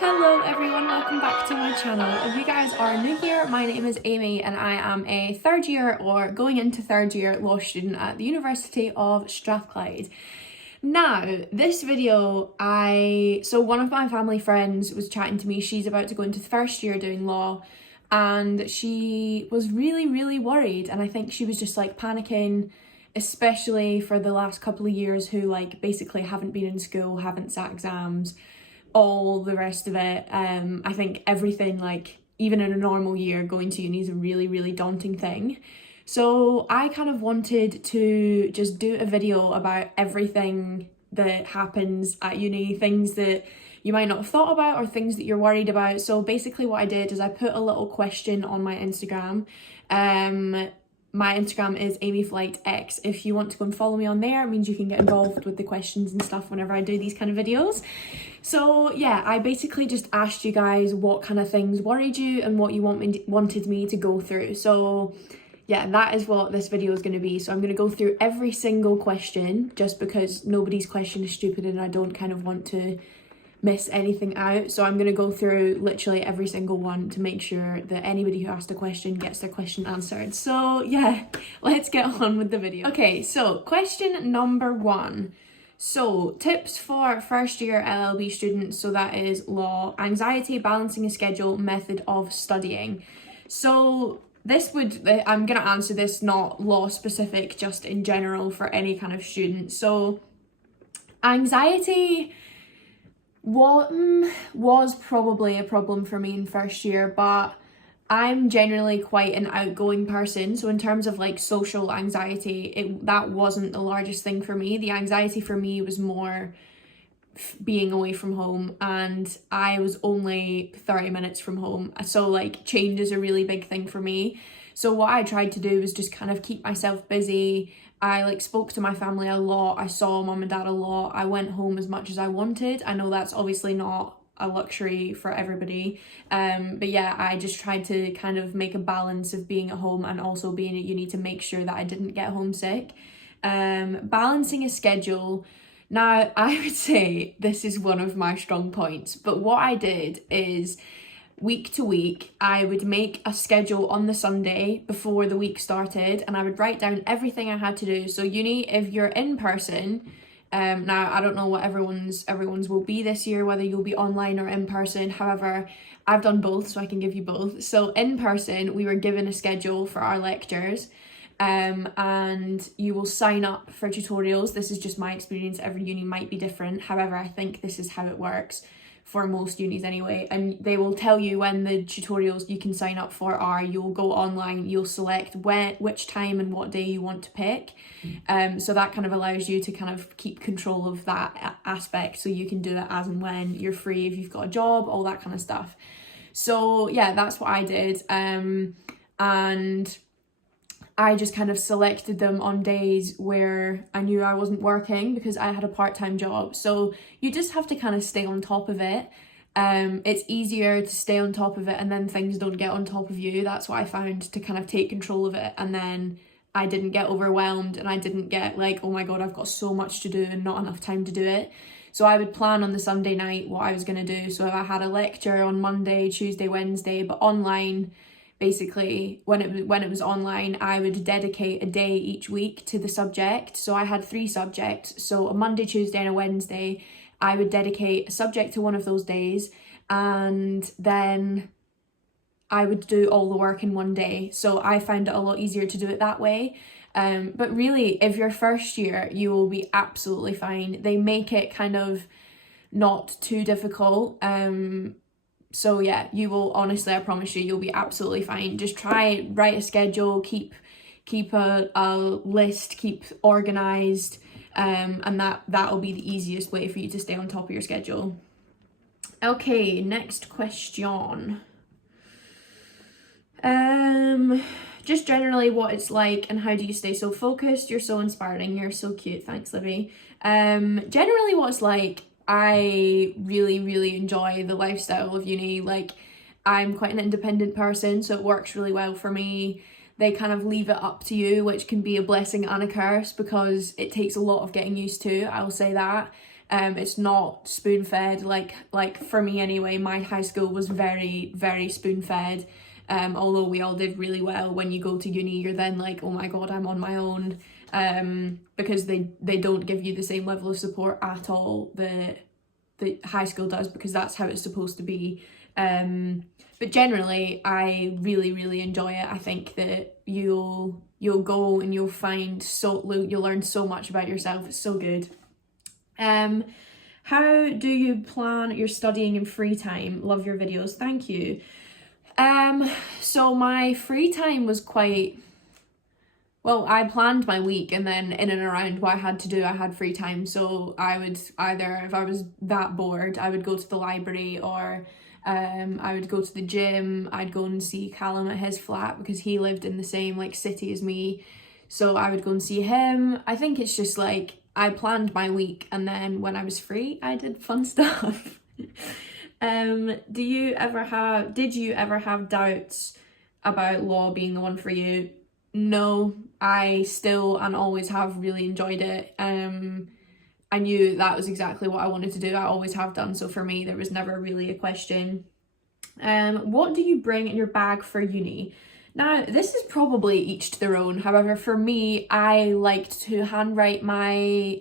Hello everyone, welcome back to my channel. If you guys are new here, my name is Amy and I am a third year or going into third year law student at the University of Strathclyde. Now, this video, so one of my family friends was chatting to me. She's about to go into first year doing law and she was really worried, and I think she was just like panicking, especially for the last couple of years who like basically haven't been in school, haven't sat exams, all the rest of it. I think everything, like even in a normal year, going to uni is a really daunting thing. So I kind of wanted to just do a video about everything that happens at uni, things that you might not have thought about or things that you're worried about. So basically what I did is I put a little question on my Instagram. My Instagram is AmyFlightX. If you want to go and follow me on there, it means you can get involved with the questions and stuff whenever I do these kind of videos. So yeah, I basically just asked you guys what kind of things worried you and what you wanted me to go through. So yeah, that is what this video is going to be. So I'm going to go through every single question just because nobody's question is stupid and I don't kind of want to miss anything out. So I'm going to go through literally every single one to make sure that anybody who asked a question gets their question answered. So yeah, let's get on with the video. Okay, so question number 1. So tips for first year LLB students, so that is law: anxiety, balancing a schedule, method of studying. So I'm going to answer this not law specific, just in general for any kind of student. So anxiety was probably a problem for me in first year, but I'm generally quite an outgoing person, so in terms of like social anxiety, that wasn't the largest thing for me. The anxiety for me was more being away from home, and I was only 30 minutes from home, so like change is a really big thing for me. So what I tried to do was just kind of keep myself busy. I like spoke to my family a lot, I saw mum and dad a lot, I went home as much as I wanted. I know that's obviously not a luxury for everybody, but yeah, I just tried to kind of make a balance of being at home and also being at uni to make sure that I didn't get homesick. Balancing a schedule. Now, I would say this is one of my strong points, but what I did is week to week, I would make a schedule on the Sunday before the week started, and I would write down everything I had to do. So uni, if you're in person, now I don't know what everyone's will be this year, whether you'll be online or in person. However, I've done both, so I can give you both. So in person, we were given a schedule for our lectures, and you will sign up for tutorials. This is just my experience. Every uni might be different. However, I think this is how it works for most unis anyway, and they will tell you when the tutorials you can sign up for are. You'll go online, you'll select which time and what day you want to pick, so that kind of allows you to kind of keep control of that aspect, so you can do it as and when you're free, if you've got a job, all that kind of stuff. So yeah, that's what I did, and I just kind of selected them on days where I knew I wasn't working because I had a part-time job. So you just have to kind of stay on top of it. It's easier to stay on top of it and then things don't get on top of you. That's what I found, to kind of take control of it, and then I didn't get overwhelmed and I didn't get like, oh my god, I've got so much to do and not enough time to do it. So I would plan on the Sunday night what I was going to do. So if I had a lecture on Monday, Tuesday, Wednesday, but online, basically when it was online, I would dedicate a day each week to the subject. So I had 3 subjects, so a Monday, Tuesday and a Wednesday. I would dedicate a subject to one of those days, and then I would do all the work in one day. So I found it a lot easier to do it that way. But really, if you're first year, you will be absolutely fine. They make it kind of not too difficult. So yeah, you will, honestly, I promise you, you'll be absolutely fine. Just write a schedule, keep a list, keep organized, and that'll be the easiest way for you to stay on top of your schedule. Okay, next question. Just generally what it's like and how do you stay so focused? You're so inspiring, you're so cute, thanks Livy. Generally what it's like, I really enjoy the lifestyle of uni. Like, I'm quite an independent person, so it works really well for me. They kind of leave it up to you, which can be a blessing and a curse because it takes a lot of getting used to, I'll say that. It's not spoon-fed like for me anyway. My high school was very, very spoon-fed. Although we all did really well. When you go to uni, you're then like, oh my god, I'm on my own, because they don't give you the same level of support at all that the high school does, because that's how it's supposed to be. But generally, I really, really enjoy it. I think that you'll go and you'll you'll learn so much about yourself. It's so good. How do you plan your studying in free time? Love your videos. Thank you. So my free time was quite, well, I planned my week, and then in and around what I had to do, I had free time. So I would either, if I was that bored, I would go to the library, or I would go to the gym. I'd go and see Callum at his flat because he lived in the same like city as me. So I would go and see him. I think it's just like I planned my week, and then when I was free, I did fun stuff. Did you ever have doubts about law being the one for you? No, I still and always have really enjoyed it. I knew that was exactly what I wanted to do. I always have done. So for me, there was never really a question. What do you bring in your bag for uni? Now, this is probably each to their own. However, for me, I liked to handwrite my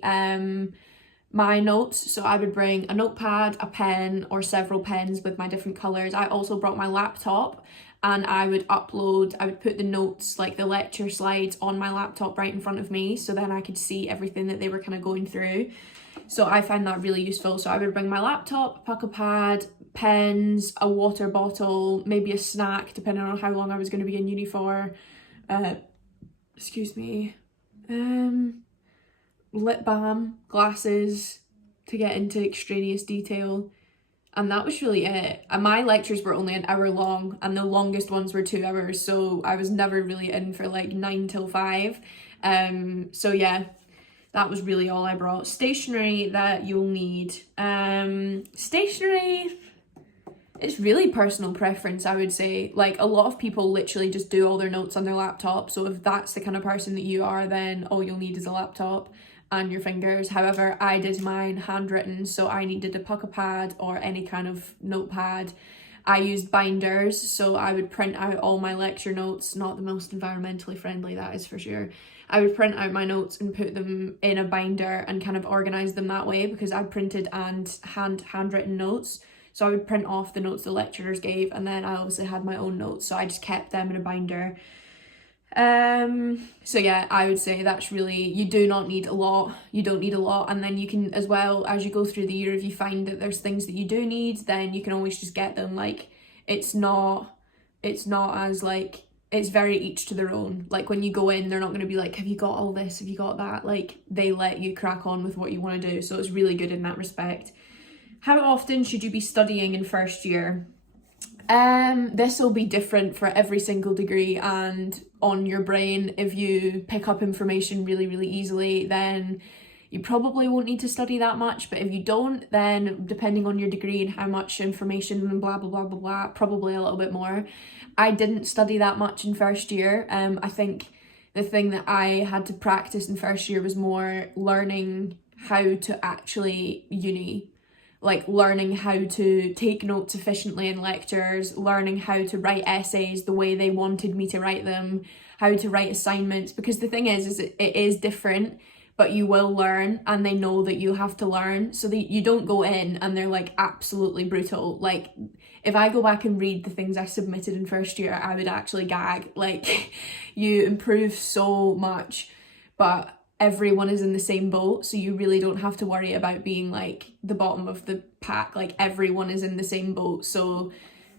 my notes. So I would bring a notepad, a pen, or several pens with my different colours. I also brought my laptop, and I would put the notes, like the lecture slides, on my laptop right in front of me, so then I could see everything that they were kind of going through. So I find that really useful. So I would bring my laptop, a pucker pad, pens, a water bottle, maybe a snack, depending on how long I was going to be in uni for. Excuse me. Lip balm, glasses to get into extraneous detail, and that was really it. And my lectures were only an hour long, and the longest ones were 2 hours, so I was never really in for like 9 till 5. So yeah, that was really all I brought. Stationery that you'll need. Stationery, it's really personal preference, I would say. Like, a lot of people literally just do all their notes on their laptop, so if that's the kind of person that you are, then all you'll need is a laptop and your fingers. However, I did mine handwritten, so I needed a pucker pad or any kind of notepad. I used binders, so I would print out all my lecture notes. Not the most environmentally friendly, that is for sure. I would print out my notes and put them in a binder and kind of organise them that way, because I printed and handwritten notes. So I would print off the notes the lecturers gave, and then I obviously had my own notes, so I just kept them in a binder. So yeah, I would say that's really, you do not need a lot. You don't need a lot, and then you can, as well, as you go through the year, if you find that there's things that you do need, then you can always just get them. Like, it's not as like, it's very each to their own. Like, when you go in, they're not going to be like, have you got all this, have you got that? Like, they let you crack on with what you want to do, so it's really good in that respect. How often should you be studying in first year? This will be different for every single degree and on your brain. If you pick up information really, really easily, then you probably won't need to study that much. But if you don't, then depending on your degree and how much information and blah, blah, blah, blah, blah, probably a little bit more. I didn't study that much in first year. I think the thing that I had to practice in first year was more learning how to actually uni. Like, learning how to take notes efficiently in lectures, learning how to write essays the way they wanted me to write them, how to write assignments. Because the thing is it is different, but you will learn, and they know that you have to learn, so that you don't go in and they're like absolutely brutal. Like, if I go back and read the things I submitted in first year, I would actually gag. Like, you improve so much, but everyone is in the same boat, so you really don't have to worry about being like the bottom of the pack. Like, everyone is in the same boat, so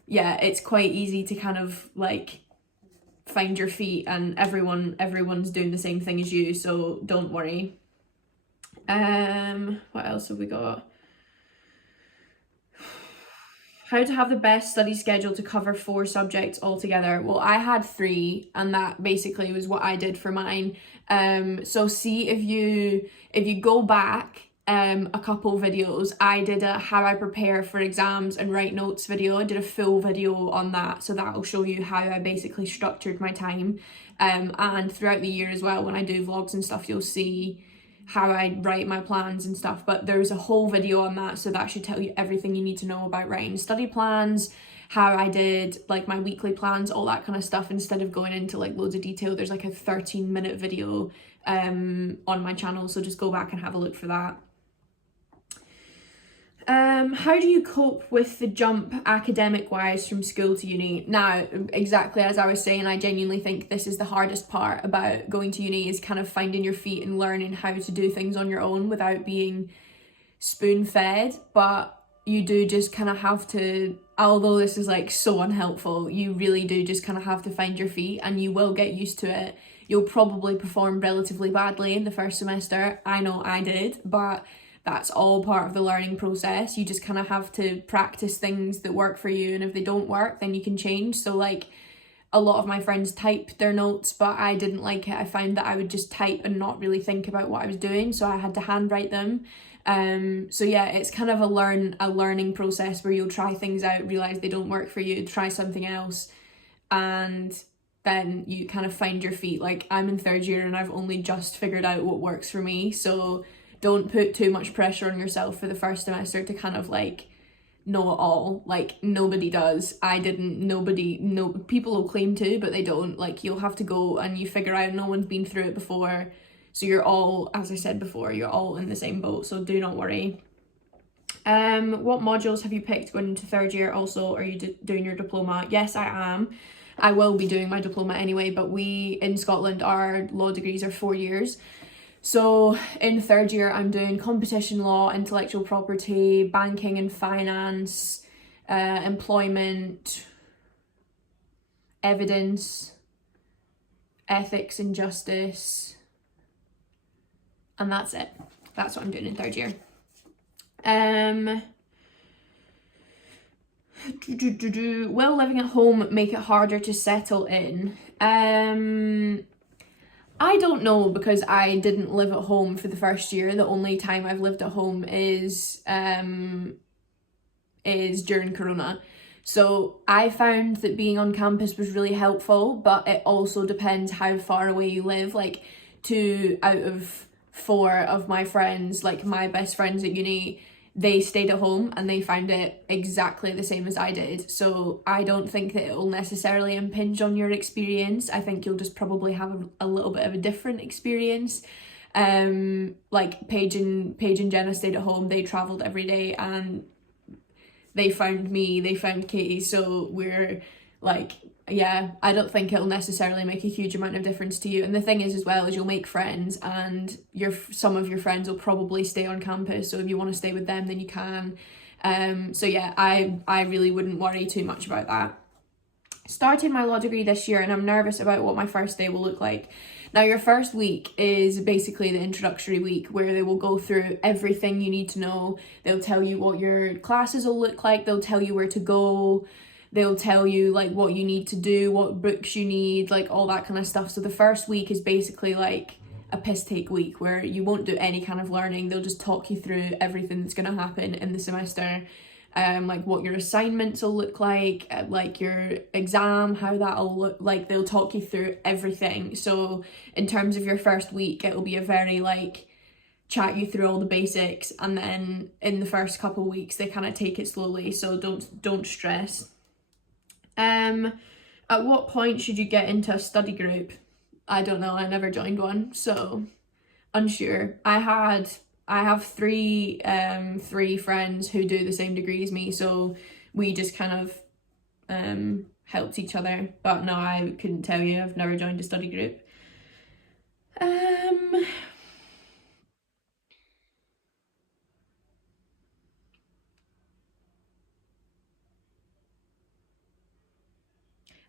yeah, it's quite easy to kind of like find your feet, and everyone's doing the same thing as you, so don't worry. What else have we got? How to have the best study schedule to cover 4 subjects altogether. Well, I had 3, and that basically was what I did for mine. So see, if you go back a couple videos, I did a how I prepare for exams and write notes video. I did a full video on that, so that will show you how I basically structured my time. And throughout the year as well, when I do vlogs and stuff, you'll see how I write my plans and stuff, but there's a whole video on that, so that should tell you everything you need to know about writing study plans, how I did like my weekly plans, all that kind of stuff. Instead of going into like loads of detail, there's like a 13-minute video on my channel, so just go back and have a look for that. How do you cope with the jump academic wise from school to uni? Now, exactly as I was saying, I genuinely think this is the hardest part about going to uni, is kind of finding your feet and learning how to do things on your own without being spoon fed. But you do just kind of have to, although this is like so unhelpful, you really do just kind of have to find your feet, and you will get used to it. You'll probably perform relatively badly in the first semester. I know I did, but that's all part of the learning process. You just kind of have to practice things that work for you, and if they don't work, then you can change. So like, a lot of my friends typed their notes, but I didn't like it. I found that I would just type and not really think about what I was doing, so I had to handwrite them. So yeah, it's kind of a learning process where you'll try things out, realize they don't work for you, try something else, and then you kind of find your feet. Like, I'm in 3rd year and I've only just figured out what works for me, so don't put too much pressure on yourself for the first semester to kind of like know it all. Like, nobody does. I didn't. People will claim to, but they don't. Like, you'll have to go and you figure out. No one's been through it before, so you're all, as I said before, you're all in the same boat, so do not worry. What modules have you picked going into 3rd year? Also, are you doing your diploma? Yes, I am. I will be doing my diploma anyway, but we in Scotland, our law degrees are 4 years. So in 3rd year, I'm doing competition law, intellectual property, banking and finance, employment, evidence, ethics and justice, and that's it. That's what I'm doing in 3rd year. Will living at home make it harder to settle in? I don't know, because I didn't live at home for the first year. The only time I've lived at home is during Corona. So I found that being on campus was really helpful, but it also depends how far away you live. Like, 2 out of 4 of my friends, like my best friends at uni, they stayed at home and they found it exactly the same as I did. So I don't think that it will necessarily impinge on your experience. I think you'll just probably have a little bit of a different experience. Like Paige and Jenna stayed at home. They travelled every day and they found me, they found Katie. So we're like, yeah, I don't think it'll necessarily make a huge amount of difference to you. And the thing is, as well, is you'll make friends, and some of your friends will probably stay on campus, so if you want to stay with them, then you can. So yeah, I really wouldn't worry too much about that. Starting my law degree this year, and I'm nervous about what my first day will look like. Now, your first week is basically the introductory week, where they will go through everything you need to know. They'll tell you what your classes will look like, they'll tell you where to go, they'll tell you like what you need to do, what books you need, like all that kind of stuff. So the first week is basically like a piss take week, where you won't do any kind of learning. They'll just talk you through everything that's going to happen in the semester, like what your assignments will look like your exam, how that'll look like. They'll talk you through everything. So in terms of your first week, it'll be a very like chat you through all the basics, and then in the first couple of weeks they kind of take it slowly, so don't stress. At what point should you get into a study group? I don't know, I never joined one, so unsure. I have three friends who do the same degree as me, so we just kind of helped each other. But no, I couldn't tell you, I've never joined a study group.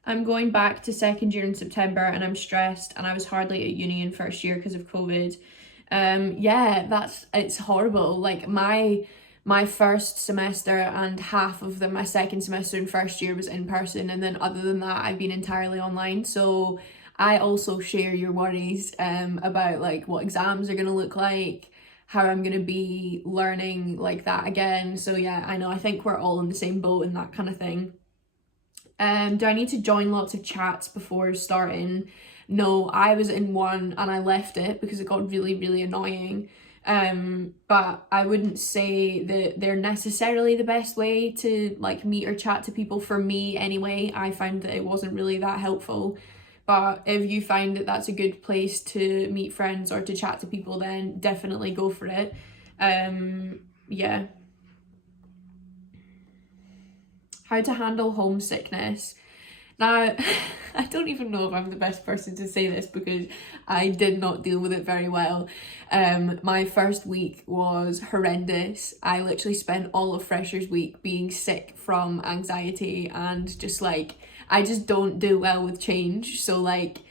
I'm going back to 2nd year in September and I'm stressed, and I was hardly at uni in 1st year because of COVID. Yeah, it's horrible. Like my first semester and half of my 2nd semester in 1st year was in person, and then other than that I've been entirely online. So I also share your worries about like what exams are going to look like, how I'm going to be learning like that again. So yeah, I know, I think we're all in the same boat in that kind of thing. Do I need to join lots of chats before starting? No, I was in one and I left it because it got really, really annoying. But I wouldn't say that they're necessarily the best way to like meet or chat to people. For me anyway, I found that it wasn't really that helpful. But if you find that that's a good place to meet friends or to chat to people, then definitely go for it. Yeah. How to handle homesickness. Now, I don't even know if I'm the best person to say this because I did not deal with it very well. My first week was horrendous. I literally spent all of Freshers Week being sick from anxiety and just like, I just don't do well with change. So like,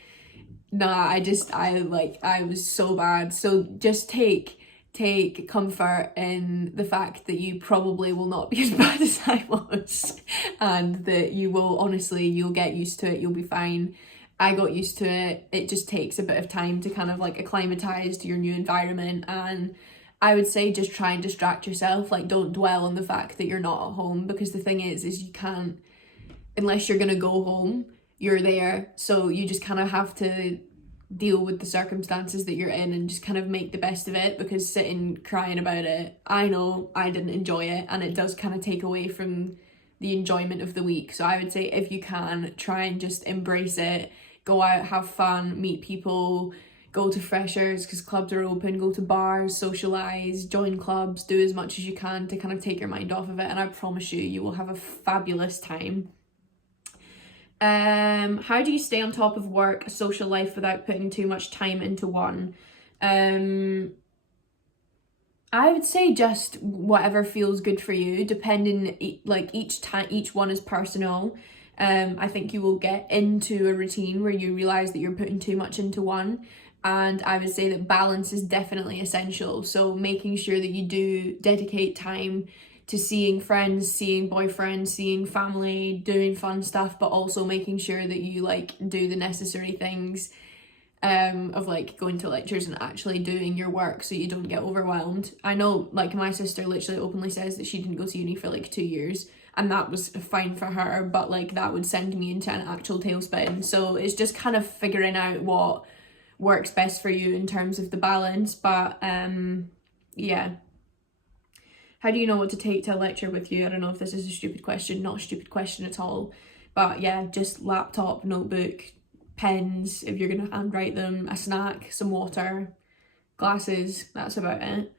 nah, I was so bad. So just take comfort in the fact that you probably will not be as bad as I was, and that you'll get used to it, you'll be fine. I got used to it. It just takes a bit of time to kind of like acclimatize to your new environment, and I would say just try and distract yourself. Like, don't dwell on the fact that you're not at home, because the thing is you can't, unless you're gonna go home, you're there. So you just kind of have to deal with the circumstances that you're in and just kind of make the best of it, because sitting crying about it, I know I didn't enjoy it, and it does kind of take away from the enjoyment of the week. So I would say if you can, try and just embrace it, go out, have fun, meet people, go to Freshers because clubs are open, go to bars, socialise, join clubs, do as much as you can to kind of take your mind off of it, and I promise you will have a fabulous time. How do you stay on top of work, social life without putting too much time into one? I would say just whatever feels good for you, depending, like each one is personal. I think you will get into a routine where you realize that you're putting too much into one. And I would say that balance is definitely essential. So making sure that you do dedicate time to seeing friends, seeing boyfriends, seeing family, doing fun stuff, but also making sure that you like do the necessary things of like going to lectures and actually doing your work so you don't get overwhelmed. I know like my sister literally openly says that she didn't go to uni for like 2 years, and that was fine for her, but like that would send me into an actual tailspin. So it's just kind of figuring out what works best for you in terms of the balance. But yeah. How do you know what to take to a lecture with you? I don't know if this is a stupid question, not a stupid question at all. But yeah, just laptop, notebook, pens, if you're going to handwrite them, a snack, some water, glasses, that's about it.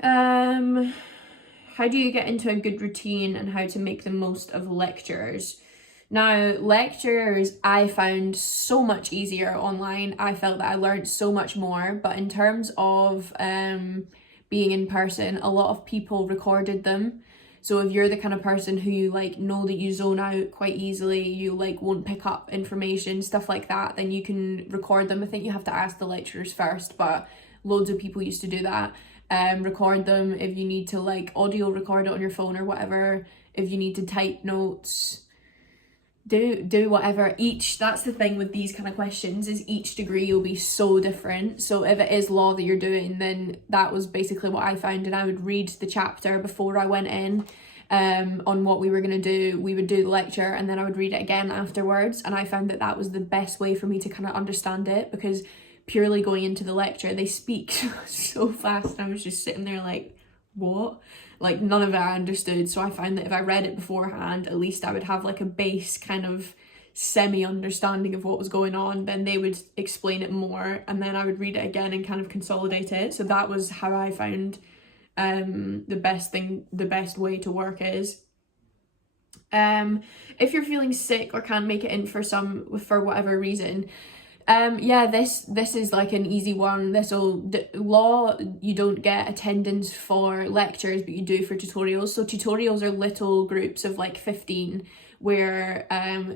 How do you get into a good routine and how to make the most of lectures? Now, lectures I found so much easier online. I felt that I learned so much more, but in terms of being in person, a lot of people recorded them. So if you're the kind of person who you like know that you zone out quite easily, you like won't pick up information, stuff like that, then you can record them. I think you have to ask the lecturers first, but loads of people used to do that. Record them if you need to like audio record it on your phone or whatever. If you need to type notes, do whatever. That's the thing with these kind of questions, is each degree will be so different. So if it is law that you're doing, then that was basically what I found, and I would read the chapter before I went in on what we were going to do. We would do the lecture and then I would read it again afterwards, and I found that was the best way for me to kind of understand it, because purely going into the lecture, they speak so fast and I was just sitting there like, what? Like none of it I understood. So I found that if I read it beforehand, at least I would have like a base kind of semi-understanding of what was going on. Then they would explain it more and then I would read it again and kind of consolidate it. So that was how I found the best way to work is. If you're feeling sick or can't make it in for whatever reason, this is like an easy one. Law, you don't get attendance for lectures, but you do for tutorials. So tutorials are little groups of like 15 where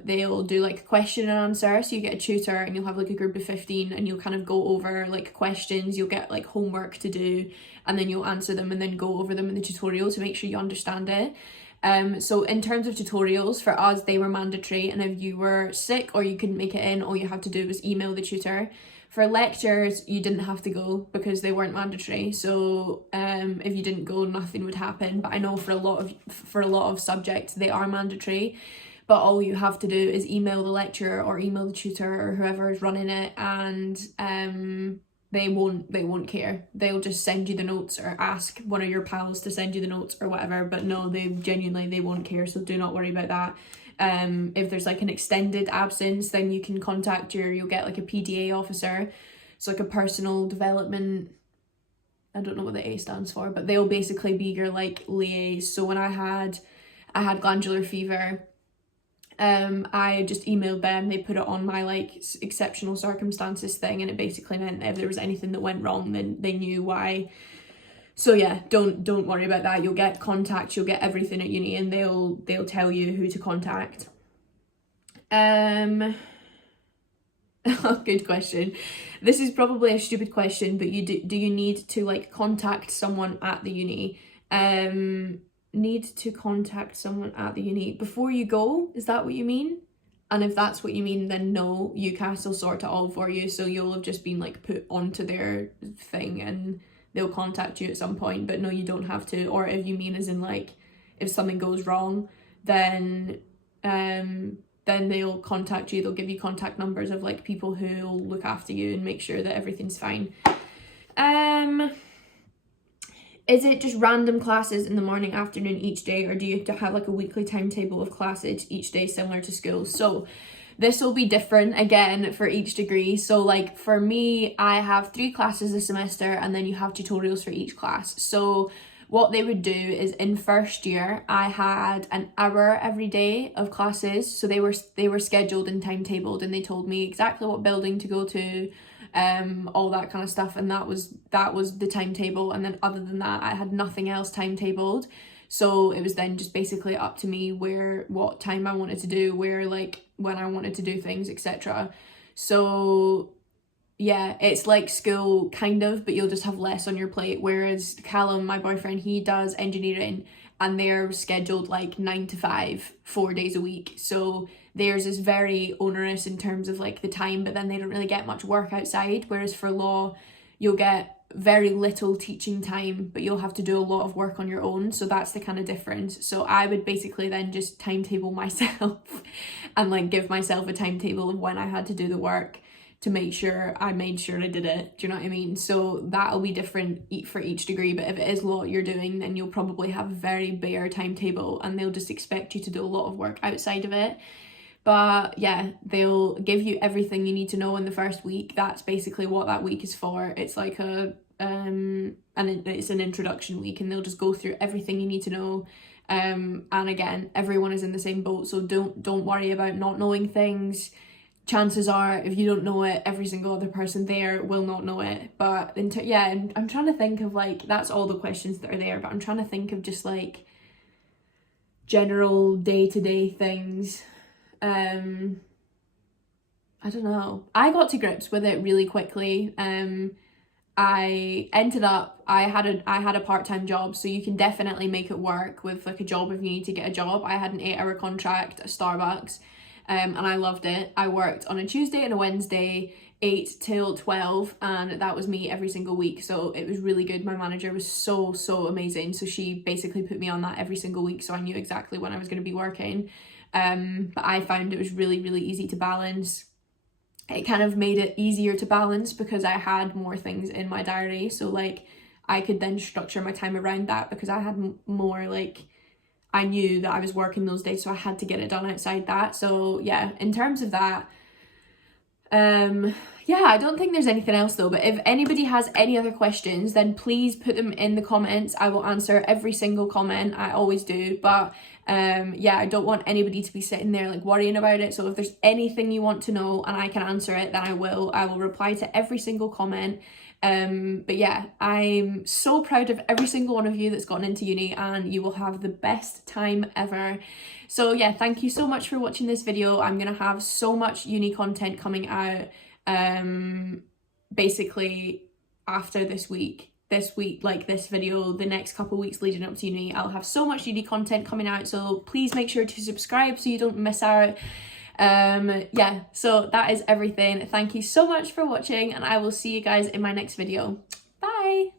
they'll do like question and answer. So you get a tutor and you'll have like a group of 15 and you'll kind of go over like questions. You'll get like homework to do and then you'll answer them and then go over them in the tutorial to make sure you understand it. So in terms of tutorials, for us, they were mandatory, and if you were sick or you couldn't make it in, all you had to do was email the tutor. For lectures, you didn't have to go because they weren't mandatory. So if you didn't go, nothing would happen. But I know for a lot of subjects, they are mandatory. but all you have to do is email the lecturer or email the tutor or whoever is running it, and they won't care. They'll just send you the notes or ask one of your pals to send you the notes or whatever, but no, they won't care, so do not worry about that. If there's like an extended absence, then you can contact you'll get like a PDA officer, so like a personal development, I don't know what the A stands for, but they'll basically be your like liaise. So when I had glandular fever, I just emailed them, they put it on my like exceptional circumstances thing, and it basically meant if there was anything that went wrong, then they knew why. So yeah, don't worry about that. You'll get contacts, you'll get everything at uni, and they'll tell you who to contact. Good question. This is probably a stupid question, but do you need to like contact someone at the uni? Need to contact someone at the uni before you go? Is that what you mean? And if that's what you mean, then no, UCAS will sort it all for you. So you'll have just been like put onto their thing and they'll contact you at some point, but no, you don't have to. Or if you mean as in like, if something goes wrong, then they'll contact you, they'll give you contact numbers of like people who'll look after you and make sure that everything's fine. Is it just random classes in the morning, afternoon each day, or do you have to have like a weekly timetable of classes each day similar to school? So this will be different again for each degree. So like for me, I have 3 classes a semester, and then you have tutorials for each class. So what they would do is in first year, I had an hour every day of classes. So they were scheduled and timetabled, and they told me exactly what building to go to, all that kind of stuff, and that was the timetable. And then other than that, I had nothing else timetabled. So it was then just basically up to me what time I wanted to do, when I wanted to do things, etc. So yeah, it's like school kind of, but you'll just have less on your plate. Whereas Callum, my boyfriend, he does engineering, and they're scheduled like 9 to 5, 4 days a week. So theirs is very onerous in terms of like the time, but then they don't really get much work outside. Whereas for law, you'll get very little teaching time, but you'll have to do a lot of work on your own. So that's the kind of difference. So I would basically then just timetable myself and like give myself a timetable of when I had to do the work to make sure I made sure I did it. Do you know what I mean? So that'll be different for each degree, but if it is law you're doing, then you'll probably have a very bare timetable, and they'll just expect you to do a lot of work outside of it. But yeah, they'll give you everything you need to know in the first week. That's basically what that week is for. It's like and it's an introduction week, and they'll just go through everything you need to know. And again, everyone is in the same boat, so don't worry about not knowing things. Chances are, if you don't know it, every single other person there will not know it. But yeah, I'm trying to think of like, that's all the questions that are there, but I'm trying to think of just like general day-to-day things. I don't know. I got to grips with it really quickly. I ended up, I had a part-time job, so you can definitely make it work with like a job if you need to get a job. I had an 8-hour contract at Starbucks, and I loved it. I worked on a Tuesday and a Wednesday, 8 till 12, and that was me every single week. So it was really good. My manager was so amazing. So she basically put me on that every single week, so I knew exactly when I was going to be working. But I found it was really easy to balance. It kind of made it easier to balance because I had more things in my diary. So like I could then structure my time around that because I had more like, I knew that I was working those days, so I had to get it done outside that. So yeah, in terms of that, yeah, I don't think there's anything else though, but if anybody has any other questions, then please put them in the comments. I will answer every single comment, I always do, but yeah, I don't want anybody to be sitting there like worrying about it. So if there's anything you want to know and I can answer it, then I will reply to every single comment. But yeah, I'm so proud of every single one of you that's gotten into uni, and you will have the best time ever. So yeah, thank you so much for watching this video. I'm gonna have so much uni content coming out basically after this week, like this video, the next couple weeks leading up to uni, I'll have so much uni content coming out, so please make sure to subscribe so you don't miss out. Yeah, so that is everything. Thank you so much for watching, and I will see you guys in my next video. Bye.